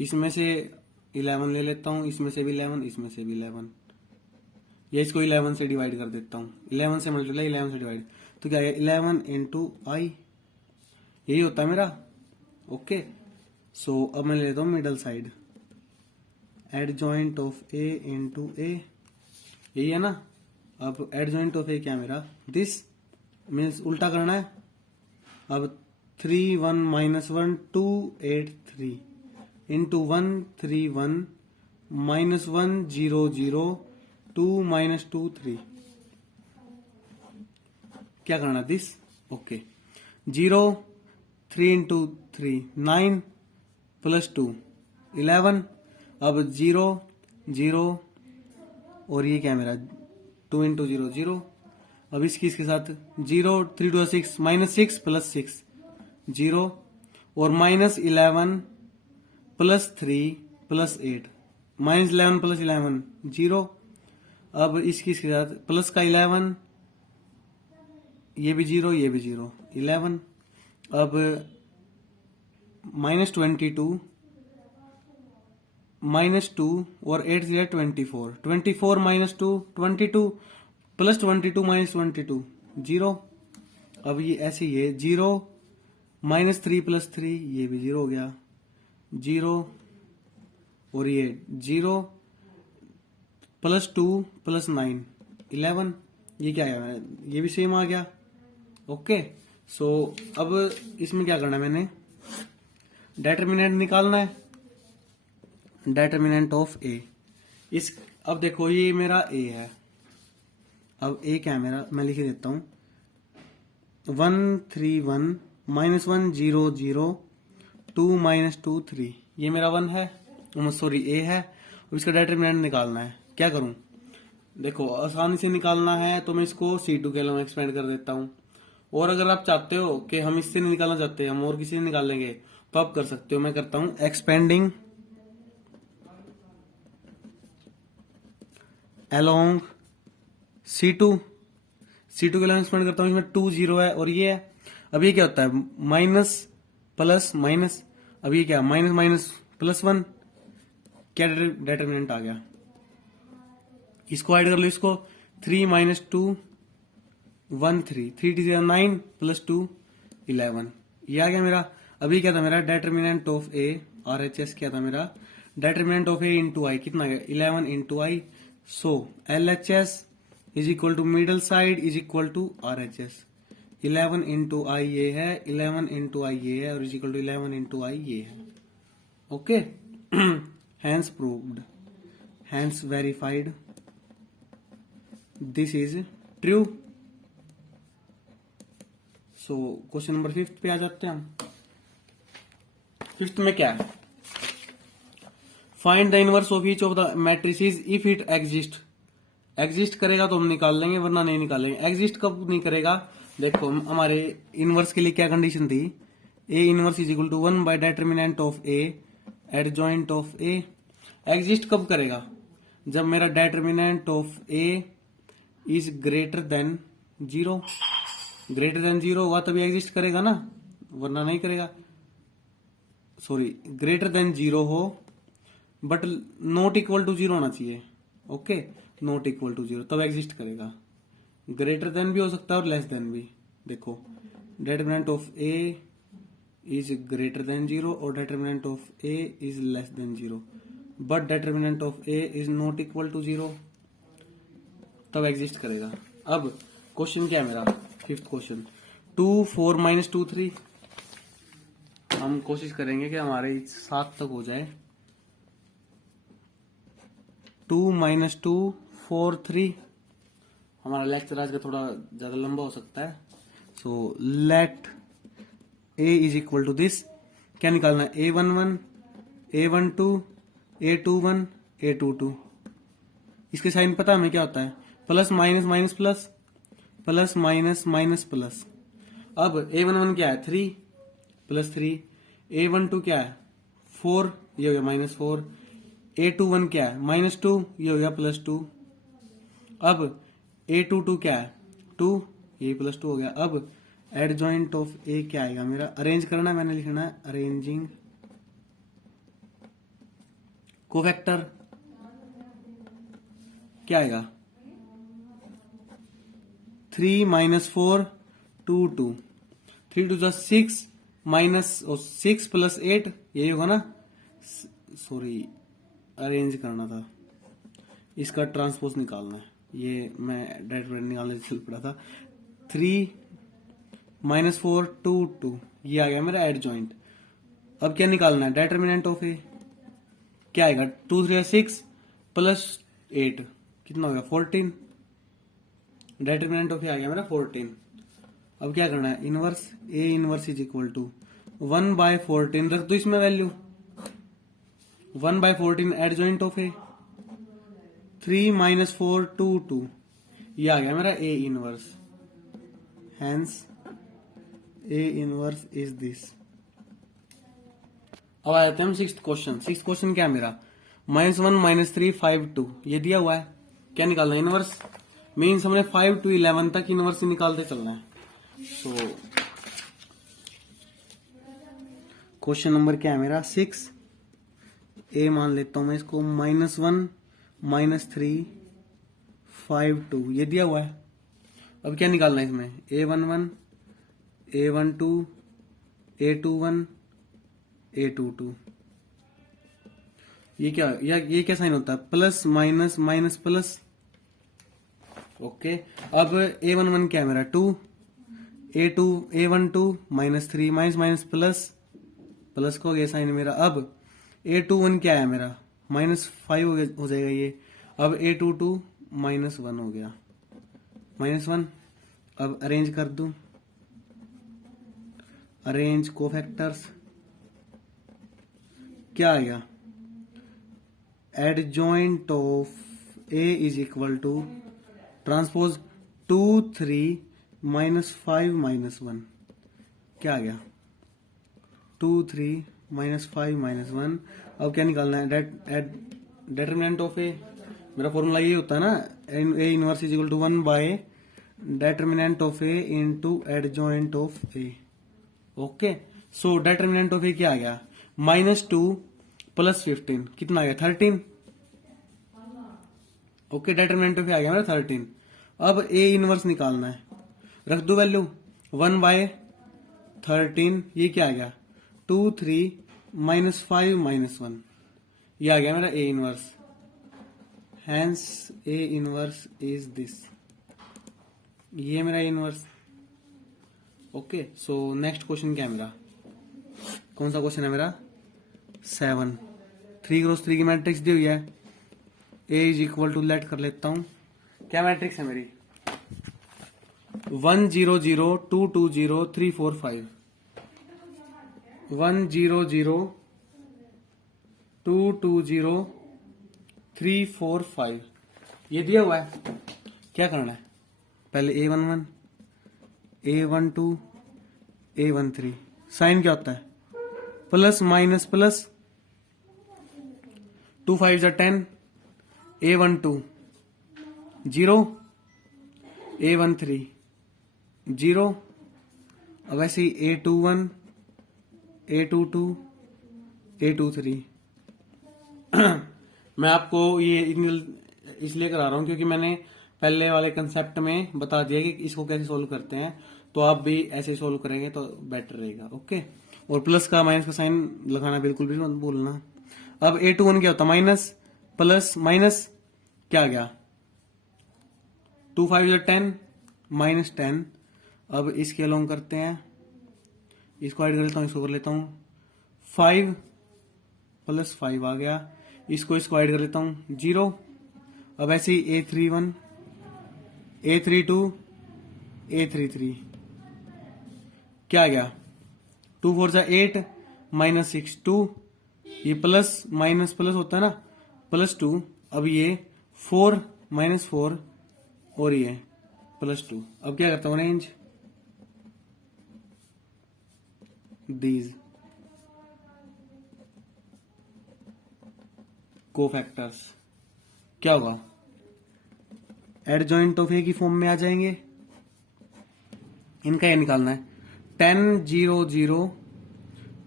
इसमें से 11 ले लेता हूं, इसमें से भी 11 इसमें से भी 11, या इसको 11 से डिवाइड कर देता हूं, 11 से मल्टीप्लाई 11 से डिवाइड, तो क्या है 11 × I, यही होता है मेरा, ओके। सो अब मैं ले लेता हूं middle side, adjoint of A into A, यही है ना। अब एडजॉइंट ऑफ ए क्या मेरा, दिस मीन्स उल्टा करना है। अब 3 1 - 1 2 8 3 इंटू 1 3 1 -1 0 0 2 - 2 3, क्या करना दिस, ओके। 0 3 × 3 9 + 2 11। अब 0 0 और ये क्या मेरा 2 × 0 0। अब इसके साथ 0 3 2 6 -6 + 6 0 और -11 + 3 + 8 -11 + 11 0। अब इसके साथ प्लस का 11, ये भी 0 ये भी 0 11। अब -22 -2 और 8 0 24 24 - 2 22 + 22 - 22 0। अब ये ऐसे ये 0 -3 + 3 ये भी 0 हो गया 0 और ये 0 +2 + 9 11, ये क्या है ये भी सेम आ गया, ओके। सो अब इसमें क्या करना है, मैंने डिटर्मिनेंट निकालना है, डिटर्मिनेंट ऑफ ए। इस अब देखो ये मेरा ए है, अब ए क्या है मेरा, मैं लिख देता हूं 131 -1 0 0 2 -2 3, ये मेरा 1 है, सॉरी ए है। अब इसका डिटरमिनेंट निकालना है, क्या करूं? देखो आसानी से निकालना है तो मैं इसको C2 के लिए एक्सपेंड कर देता हूं, और अगर आप चाहते हो कि हम इससे नहीं निकालना चाहते, हम और किसी से निकाल लेंगे, तो आप कर सकते हो। मैं करता हूं एक्सपेंडिंग अलोंग C2 के लिए एक्सपेंड करता हूं, इसमें 2 0 है और ये है। अब ये क्या होता है, माइनस प्लस माइनस, अब ये क्या, माइनस माइनस +1, क्या डिटरमिनेंट आ गया, इसको ऐड कर लो, इसको 3 -2 1 3 3 2 9 +2 11, ये आ गया मेरा। अभी क्या था मेरा डिटरमिनेंट ऑफ ए, RHS क्या था मेरा, determinant of A into I कितना गया 11 into I. So LHS is equal to middle side is equal to RHS। 11 into I ये है, 11 इंटू आई ये है, और is equal to 11 into I ये है। Okay, hence proved, hence verified, this is true. So question number 5 पे आ जाते हैं हम। 5 में क्या है, find the inverse of each of the matrices if it exist. Exist करेगा तो हम निकाल लेंगे, वरना नहीं निकालेंगे। एग्जिस्ट कब नहीं करेगा, देखो हमारे इनवर्स के लिए क्या कंडीशन थी, A inverse is equal to 1 by determinant of A adjoint of A. Exist कब करेगा, जब मेरा determinant of A is greater than 0, greater than 0 हुआ तभी एग्जिस्ट करेगा ना, वरना नहीं करेगा। सॉरी, ग्रेटर देन 0 हो बट नॉट इक्वल टू 0 होना चाहिए। ओके, नॉट इक्वल टू 0 तब एग्जिस्ट करेगा। ग्रेटर देन भी हो सकता है और लेस देन भी। देखो determinant of A is greater than 0 और determinant of A is less than 0, but determinant of A is not equal to 0, तब एग्जिस्ट करेगा। अब क्वेश्चन क्या है मेरा, 5th क्वेश्चन, 2 4 -2 3। हम कोशिश करेंगे कि हमारे 7 तक हो जाए। 2 -2 4 3। हमारा लेक्चर आज का थोड़ा ज्यादा लंबा हो सकता है। So let A is equal to this, क्या निकालना है, A11 A12 A21 A22। इसके साइन पता हमें क्या होता है, plus minus minus plus, plus minus minus plus. अब A11 क्या है 3 +3, A12 क्या है 4, ये हो गया -4, A21 क्या है -2, ये हो गया +2। अब A22 क्या है 2, ये +2 हो गया। अब एडजॉइंट ऑफ ए क्या आएगा मेरा, अरेंज करना है, मैंने लिखना है अरेंजिंग कोफैक्टर, क्या आएगा 3 -4 2 2, 3 2 6 -6 + 8, यही होगा ना। सॉरी, अरेंज करना था, इसका ट्रांसपोज निकालना है, ये मैं डिटरमिनेंट निकालने चल पड़ा था। 3 -4 2 2, ये आ गया मेरा एडजॉइंट। अब क्या निकालना है, डिटरमिनेंट ऑफ ए, क्या आएगा 2 3 6 + 8, कितना हो गया 14। डिटरमिनेंट ऑफ ए आ गया मेरा 14। अब क्या करना है, inverse A inverse is equal to 1/14 रख दो इसमें वैल्यू, 1/14 एडजॉइंट ऑफ ए, 3 -4 2 2, ये आ गया मेरा A inverse. Hence A inverse is this. अब आ जाते हैं हम 6th क्वेश्चन। 6th क्वेश्चन क्या है मेरा, -1 -3 5 2, ये दिया हुआ है, क्या निकालना है इनवर्स। मीन्स हमने 5 to 11 तक इनवर्स निकालते चलना है। सो क्वेश्चन नंबर क्या है मेरा 6, ए मान लेता हूं मैं इसको, -1 -3 5 2, ये दिया हुआ है। अब क्या निकालना है इसमें, A11 A12 A21 A22, ये क्या साइन होता है, plus minus minus plus. Okay, अब A11 क्या है मेरा 2, A12 -3 minus minus plus, plus का हो गया साइन मेरा। अब A21 क्या है मेरा -5 हो जाएगा ये। अब A22 -1 हो गया, -1। अब अरेंज कर दूं, अरेंज कोफैक्टर्स, क्या आ गया, adjoint of A is equal to transpose 2 3 -5 -1, क्या आ गया 2 3 -5 -1। अब क्या निकालना है, डेटरमिनेंट ऑफ ए, मेरा फॉर्मूला ये होता है ना, A inverse is equal to 1 by determinant of A into adjoint of A. Okay, so determinant of A क्या आ गया, -2 + 15 कितना आ गया 13। ओके, डेटरमिनेंट ऑफ ए आ गया मेरा 13। अब ए इनवर्स निकालना है, रख दो वैल्यू 1 बाय 13, ये क्या आ गया 2 3 -5 -1, ये आ गया मेरा A inverse. Hence A inverse is this, ये मेरा A inverse. Okay, so next question क्या है मेरा, कौन सा क्वेश्चन है मेरा 7। 3x3 की मैट्रिक्स दी हुई है, ए इज इक्वल टू, लेट कर लेता हूं, क्या मैट्रिक्स है मेरी 1 0 0 2 2 0 3 4 5, 1 0 0 2 2 0 3 4 5, ये दिया हुआ है। क्या करना है, पहले A11 A12 A13, साइन क्या होता है plus minus plus, 2 5 10, A12 0 A13 0। अब ऐसे ही A21 A22 A23। मैं आपको ये इसलिए करा रहा हूं क्योंकि मैंने पहले वाले कंसेप्ट में बता दिया कि इसको कैसे सोल्व करते हैं, तो आप भी ऐसे सोल्व करेंगे तो बेटर रहेगा। ओके, और प्लस का माइनस का साइन लगाना बिल्कुल भी मत भूलना। अब A21 क्या होता है, माइनस प्लस माइनस, क्या आ गया 2 5 10 -10। अब इसके अलोंग करते हैं, इसको ऐड कर लेता हूं, इसको कर लेता हूं 5 + 5 आ गया, इसको ऐड कर लेता हूं 0। अब ऐसे ही A31 A32 A33, क्या आ गया 2 4 8 -6 2, ये प्लस माइनस प्लस होता है ना, +2। अब ये 4 -4 और ये +2। अब क्या करता हूं, रेंज दीज कोफैक्टर्स, क्या होगा एडजॉइंट ऑफ ए की फॉर्म में आ जाएंगे। इनका ये निकालना है 10 0 0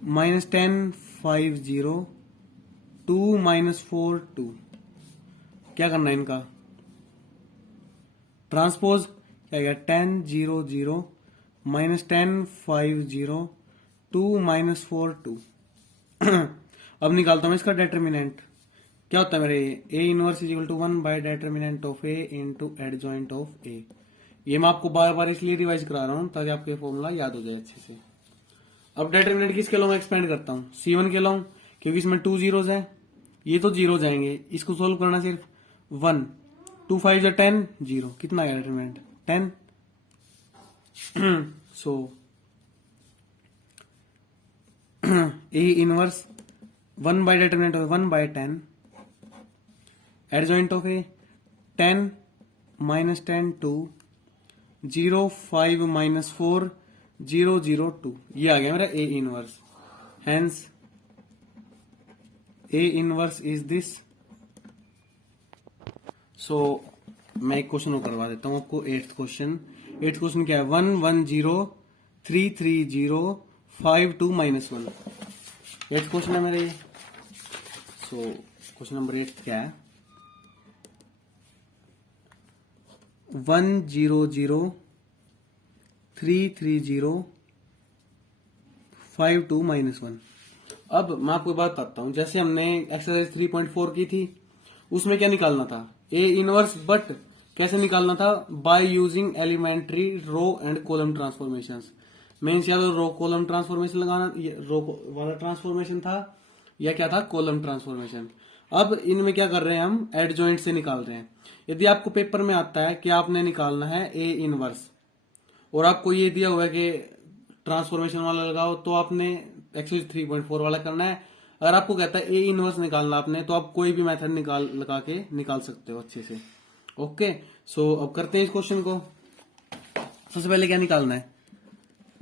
-10 5 0 2 -4 2, क्या करना है इनका ट्रांसपोज, क्या गया 10 0 0 -10 5 0 2 -4 2। अब निकालता हूं इसका डेटरमिनेंट, क्या होता है मेरे A inverse is equal to 1 by determinant of A into adjoint of A. ये मैं आपको बार बार इसलिए रिवाइज करा रहा हूं ताकि आपको फॉर्मूला याद हो जाए अच्छे से। अब डेटरमिनेंट किसके लॉन्ग एक्सपेंड करता हूं, C1 के लॉन्ग, क्योंकि इसमें 2 जीरोज है, ये तो जीरो जाएंगे, इसको सोल्व करना सिर्फ 1 2 5 10 0, कितना है determinant 10। So A inverse 1 by determinant of 1 by 10, adjoint of A 10 -10 2 0 5 -4 0 0 2, ये आ गया मेरा A inverse. Hence A inverse is this. So मैं एक क्वेश्चन और करवा देता हूं आपको, 8th क्वेश्चन। 8th क्वेश्चन क्या है, 1 1 0 3 3 0 5 2 -1, 8th क्वेश्चन है मेरे। सो क्वेश्चन नंबर 8 क्या है, 1 0 0 3 3 0 5 2 -1। अब मैं आपको बात बताता हूं, जैसे हमने एक्सरसाइज 3.4 की थी, उसमें क्या निकालना था ए इनवर्स, बट कैसे निकालना था, by using elementary row and column transformations. Means या तो रो कॉलम ट्रांसफॉर्मेशन लगाना, रो वाला ट्रांसफॉर्मेशन था, या क्या था कॉलम ट्रांसफॉर्मेशन। अब इनमें क्या कर रहे हैं, हम एडजॉइंट से निकाल रहे हैं। यदि आपको पेपर में आता है कि आपने निकालना है ए इनवर्स और आपको ये दिया हुआ है कि ट्रांसफॉर्मेशन वाला लगाओ, तो आपने एक्सरसाइज 3.4 वाला करना है। अगर आपको कहता है ए इनवर्स निकालना आपने, तो आप कोई भी मेथड लगा के निकाल सकते हो अच्छे से। ओके, सो अब करते हैं इस क्वेश्चन को। सबसे पहले क्या निकालना है,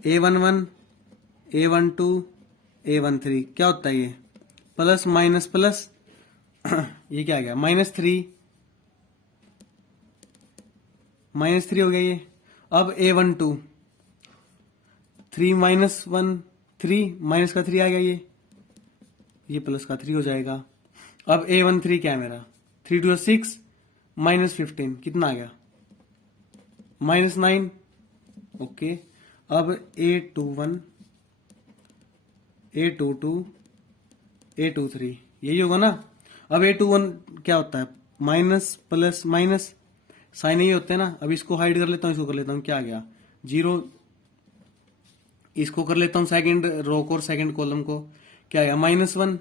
A11, A12, A13 क्या होता है ये, प्लस माइनस प्लस ये क्या आ गया, -3 हो गया ये। अब A12 3 माइनस 1 3, माइनस का 3 आ गया ये प्लस का 3 हो जाएगा। अब A13 क्या है मेरा, 3 2 6 -15 कितना आ गया, -9। ओके, अब A21, A22, A23 यही होगा ना। अब A21 क्या होता है, माइनस प्लस माइनस, साइन यही होते हैं ना। अब इसको हाइड कर लेता हूँ, इसको कर लेता हूँ, क्या आ गया 0। इसको कर लेता हूँ सेकंड रो को और सेकंड कॉलम को, क्या आया -1।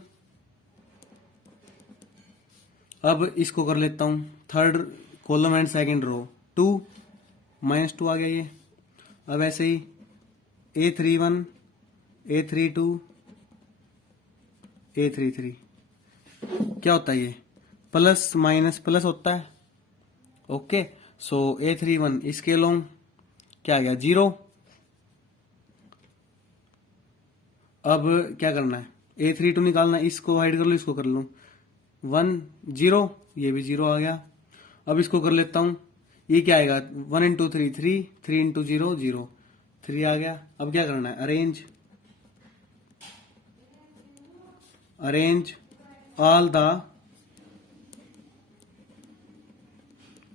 अब इसको कर लेता हूँ third column and second row, 2 -2 आ गया ये। अब ऐसे ही A31, A32, A33 क्या होता है ये, प्लस माइनस प्लस होता है। ओके, सो A31 इसके लोग क्या आ गया 0। अब क्या करना है, A32 निकालना है, इसको हाइड कर लो, इसको कर लूं 1 0, ये भी 0 आ गया। अब इसको कर लेता हूं, ये क्या आएगा 1 इंटू 3 3, 3 इंटू 0 0, 3 आ गया। अब क्या करना है, arrange all the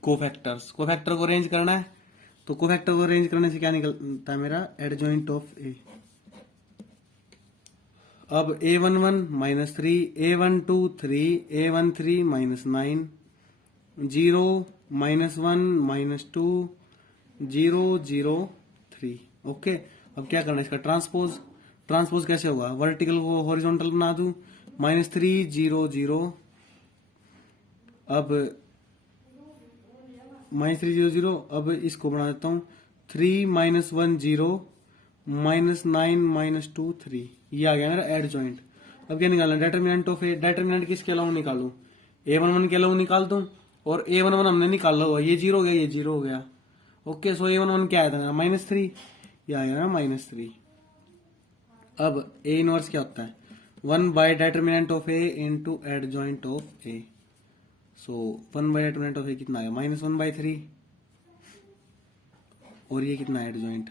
cofactors, cofactor को अरेंज करना है। तो कोफैक्टर को अरेंज करने से क्या निकलता है मेरा, एडजॉइंट ऑफ ए। अब A11 -3, A12 3, A13 -9, 0 -1 -2, 0 0 3। ओके, अब क्या करना है इसका ट्रांसपोज, ट्रांसपोज कैसे होगा, वर्टिकल को हॉरिजॉन्टल बना दूं, -3 0 0। अब -3 0 0, अब इसको बना देता हूं 3 -1 0, -9 -2 3, ये आ गया मेरा एड जॉइंट। अब क्या निकालना, डेटरमिनेंट ऑफ ए, डेटरमिनेंट किसके अलाउ निकालू, A11 के अलाउ निकाल दूं, और A11 हमने निकाला हुआ, ये 0 हो गया, ये 0 हो गया। ओके, सो A11 क्या आया था मेरा -3, ये आ गया मेरा -3। अब A इनवर्स क्या होता है, 1 by determinant of A into adjoint of A. So 1 by determinant of A कितना आया, -1/3, और ये कितना एड जॉइंट,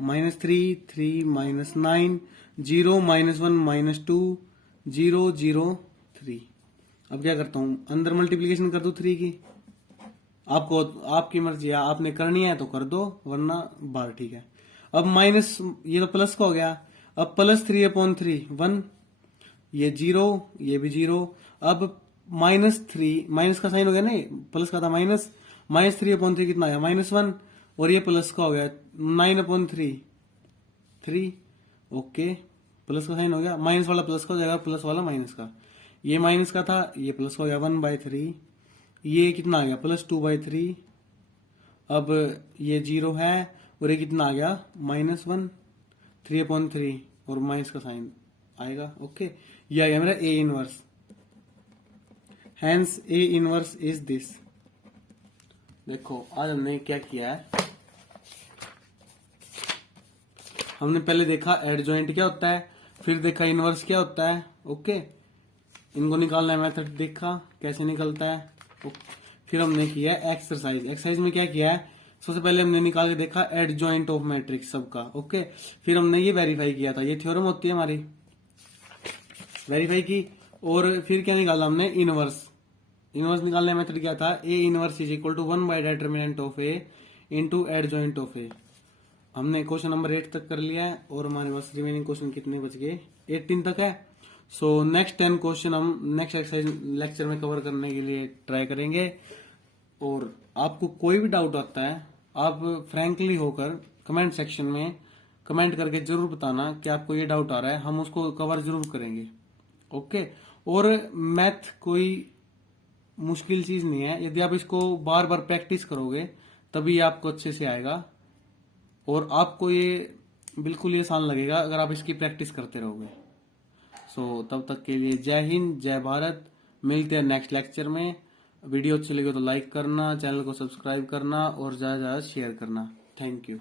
-3 3 -9 0 -1 -2 0 0 3। अब क्या करता हूं, अंदर मल्टीप्लीकेशन कर दो 3 की, आपको आपकी मर्जी है, आपने करनी है तो कर दो, वरना बाहर ठीक है। अब माइनस, ये तो प्लस का हो गया, अब +3/3 1, ये 0, ये भी 0। अब -3, माइनस का साइन हो गया ना, प्लस का था माइनस, -3/3 कितना आया -1, और ये प्लस का हो गया 9/3 3। ओके, प्लस का साइन हो गया, माइनस वाला प्लस का हो जाएगा, प्लस वाला माइनस का, ये माइनस का था, ये प्लस का हो गया 1/3, ये कितना आ गया +2/3। अब ये 0 है, और ये कितना आ गया -1 3/3, और माइनस का साइन आएगा। ओके, ये आ गया मेरा A inverse, hence A inverse is this. देखो आज हमने क्या किया है, हमने पहले देखा एडजॉइंट क्या होता है, फिर देखा इनवर्स क्या होता है। ओके, इनको निकालना है, मेथड देखा कैसे निकलता है। फिर हमने किया एक्सरसाइज, एक्सरसाइज में क्या किया है, सबसे पहले हमने निकाल के देखा एडजॉइंट ऑफ मैट्रिक्स सबका। ओके, फिर हमने ये वेरीफाई किया था, ये थ्योरम होती है हमारी, वेरीफाई की। और फिर क्या निकाला हमने, इनवर्स, इनवर्स निकालने मेथड क्या था, A inverse is equal to 1 by determinant of A into adjoint of A. हमने क्वेश्चन नंबर 8 तक कर लिया है, और हमारे पास रिमेनिंग क्वेश्चन कितने बच गए, 18 तक है। सो नेक्स्ट 10 क्वेश्चन हम नेक्स्ट एक्सरसाइज लेक्चर में कवर करने के लिए ट्राई करेंगे। और आपको कोई भी डाउट आता है, आप फ्रैंकली होकर कमेंट सेक्शन में कमेंट करके जरूर बताना कि आपको ये डाउट आ रहा है, हम उसको कवर जरूर करेंगे। ओके, और मैथ कोई मुश्किल चीज नहीं है, यदि आप इसको बार बार प्रैक्टिस करोगे तभी आपको अच्छे से आएगा, और आपको ये बिल्कुल ये आसान लगेगा अगर आप इसकी प्रैक्टिस करते रहोगे। सो तब तक के लिए जय हिंद, जय भारत। मिलते हैं नेक्स्ट लेक्चर में। वीडियो अच्छी लगे तो लाइक करना, चैनल को सब्सक्राइब करना और ज्यादा से ज्यादा शेयर करना। Thank you.